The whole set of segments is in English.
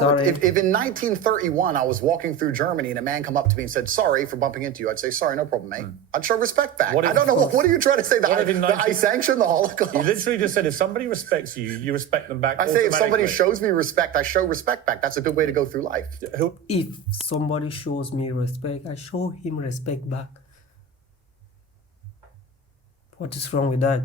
No, sorry. if in 1931 I was walking through Germany and a man come up to me and said, sorry for bumping into you, I'd say, sorry, no problem, mate. I'd show respect back. I don't know, what are you trying to say? That I sanction the Holocaust? You literally just said if somebody respects you, you respect them back. I say if somebody shows me respect, I show respect back. That's a good way to go through life. If somebody shows me respect, I show him respect back. What is wrong with that?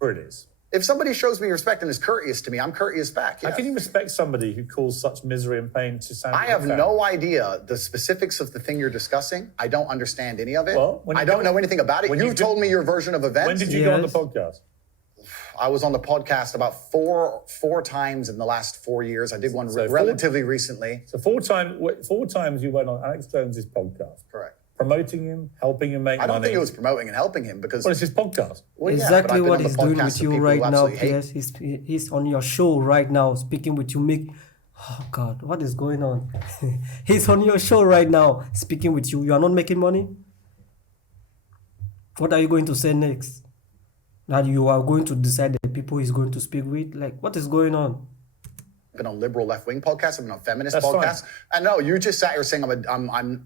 Sure it is. If somebody shows me respect and is courteous to me, I'm courteous back. Yes. How can you respect somebody who caused such misery and pain to Sandy? I have no idea the specifics of the thing you're discussing. I don't understand any of it. Well, I don't know anything about it. You've told me your version of events. When did you go on the podcast? I was on the podcast about four times in the last 4 years. I did one relatively recently. So four times you went on Alex Jones's podcast. Correct. Promoting him, helping him make money. I don't think it was promoting and helping him because... Well, it's his podcast. Well, exactly what he's doing with you right now, PS. He's on your show right now, speaking with you. Oh, God, what is going on? He's on your show right now, speaking with you. You are not making money? What are you going to say next? That you are going to decide the people he's going to speak with? Like, what is going on? I've been on liberal left-wing podcasts. I've been on feminist podcasts. And no, you just sat here saying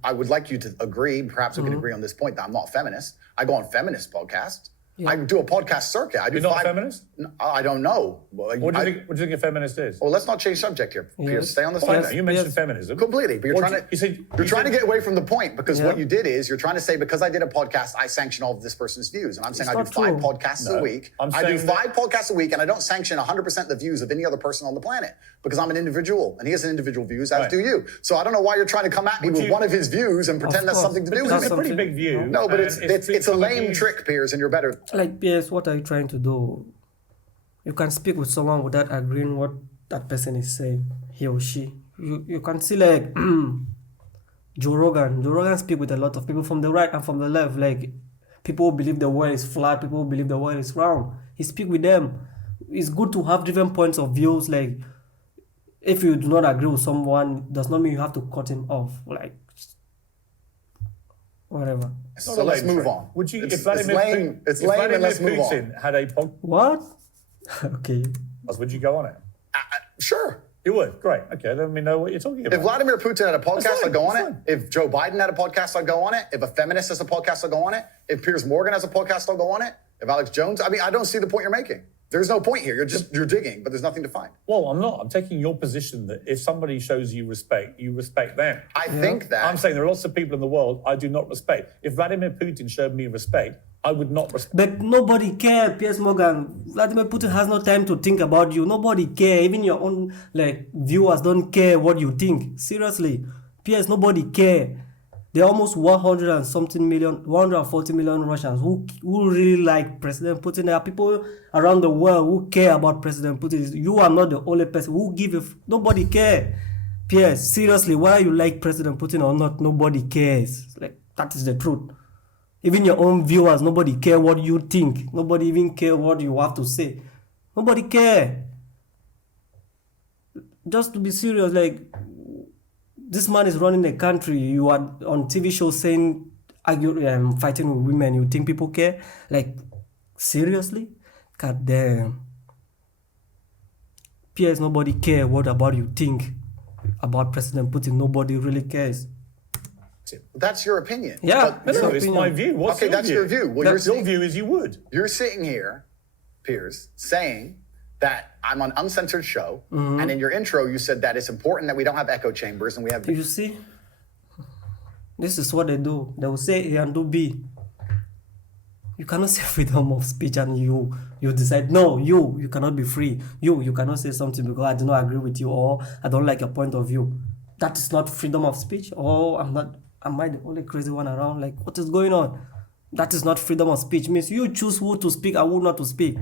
I would like you to agree, perhaps we can agree on this point, that I'm not feminist. I go on feminist podcasts. Yeah. I do a podcast circuit. You're not a feminist? I don't know. What do you think a feminist is? Well, let's not change subject here. Pierce, stay on the subject. You mentioned feminism. Completely. But you're trying to get away from the point because what you did is you're trying to say because I did a podcast, I sanction all of this person's views. And I'm saying I do 5 podcasts a week. I do 5 podcasts a week and I don't sanction 100% the views of any other person on the planet because I'm an individual and he has an individual views, as do you. So I don't know why you're trying to come at me with one of his views and pretend that's something to do with it. It's a pretty big view. No, but it's a lame trick, Piers, and you're better. Like, Piers, what are you trying to do? You can speak with someone without agreeing what that person is saying, he or she. You can see like Joe Rogan speak with a lot of people from the right and from the left, like people who believe the world is flat, people who believe the world is round. He speak with them. It's good to have different points of views. Like if you do not agree with someone, does not mean you have to cut him off. Like whatever. So let's move on. Would you? It's lame, and let's move on. Putin had a podcast. What? Okay. Would you go on it? Sure. You would? Great. Okay, then we know what you're talking about. If Vladimir Putin had a podcast, I'd go on it. If Joe Biden had a podcast, I'd go on it. If a feminist has a podcast, I'll go on it. If Piers Morgan has a podcast, I'll go on it. If Alex Jones, I don't see the point you're making. There's no point here. You're digging, but there's nothing to find. Well, I'm not. I'm taking your position that if somebody shows you respect them. I think that. I'm saying there are lots of people in the world I do not respect. If Vladimir Putin showed me respect, I would not respect. But nobody cares, Piers Morgan. Vladimir Putin has no time to think about you. Nobody cares. Even your own viewers don't care what you think. Seriously, Piers, nobody cares. There are almost 140 million Russians who really like President Putin. There are people around the world who care about President Putin. You are not the only person who nobody cares. Piers, seriously, whether you like President Putin or not, nobody cares. Like, that is the truth. Even your own viewers, nobody care what you think. Nobody even care what you have to say. Nobody care. Just to be serious, this man is running a country. You are on TV shows saying, fighting with women. You think people care? Seriously? God damn. Piers, nobody care what about you think about President Putin. Nobody really cares. That's your opinion. Yeah, it's my view. What's your that's view? Your view. Well, your view is you would. You're sitting here, Piers, saying that I'm on uncensored show, and in your intro you said that it's important that we don't have echo chambers and we have. You see, this is what they do. They will say A and do B. You cannot say freedom of speech and you decide no, you cannot be free. You cannot say something because I do not agree with you or I don't like your point of view. That is not freedom of speech. Or am I the only crazy one around? Like, what is going on? That is not freedom of speech. It means you choose who to speak and who not to speak.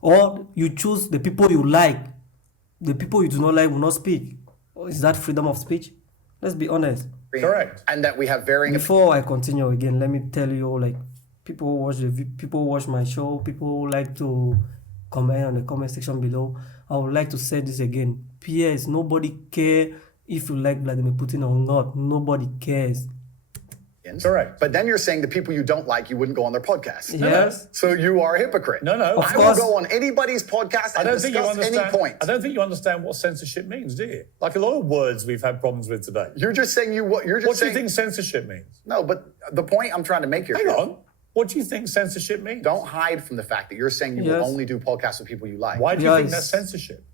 Or you choose the people you like. The people you do not like will not speak. Is that freedom of speech? Let's be honest. Correct. And that we have varying... Before I continue again, let me tell you, people who watch my show, people who like to comment on the comment section below. I would like to say this again. P.S. Nobody cares if you like Vladimir Putin or not. Nobody cares. Correct. But then you're saying the people you don't like, you wouldn't go on their podcast. Yes. So you are a hypocrite. No. I will go on anybody's podcast and discuss any point. I don't think you understand what censorship means, do you? Like a lot of words we've had problems with today. You're just saying What do you think censorship means? No, but the point I'm trying to make here. Hang on. What do you think censorship means? Don't hide from the fact that you're saying you will only do podcasts with people you like. Why do you think that's censorship?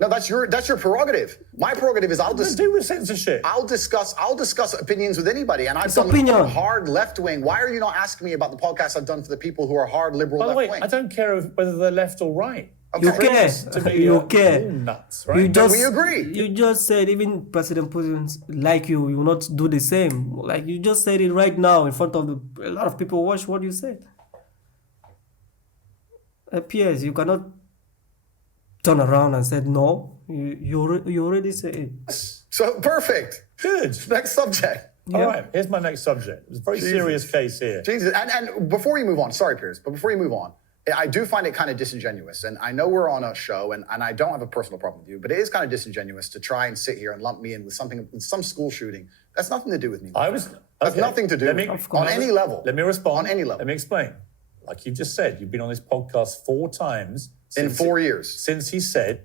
No, that's your prerogative. My prerogative is What does it do with censorship? I'll discuss opinions with anybody, and I've done hard left wing. Why are you not asking me about the podcasts I've done for the people who are hard liberal By the left way, wing? I don't care whether they're left or right. Okay. You care. To me, You all care. nuts, right? We agree. You just said even President Putin like you will not do the same. Like you just said it right now in front of a lot of people. Watch what you said. PS, you cannot turn around and said no. You already said it. So perfect. Good. Next subject. All right, here's my next subject. It's a very serious case here. Jesus. And before you move on, sorry, Piers, but before you move on, I do find it kind of disingenuous. And I know we're on a show, and I don't have a personal problem with you, but it is kind of disingenuous to try and sit here and lump me in with some school shooting. That's nothing to do with me. That's nothing to do on any level. Let me respond. On any level. Let me explain. Like you just said, you've been on this podcast 4 times. In 4 years. Since he said.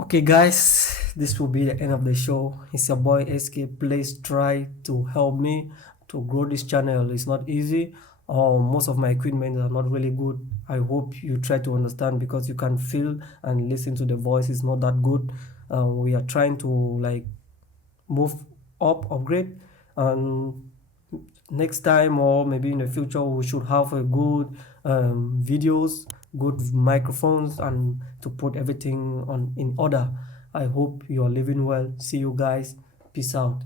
Okay, guys, this will be the end of the show. It's your boy SK. Please try to help me to grow this channel. It's not easy. Most of my equipment are not really good. I hope you try to understand, because you can feel and listen to the voice is not that good. We are trying to like move up, upgrade, and next time or maybe in the future we should have a good videos, good microphones, and to put everything in order. I hope you are living well. See you guys. Peace out.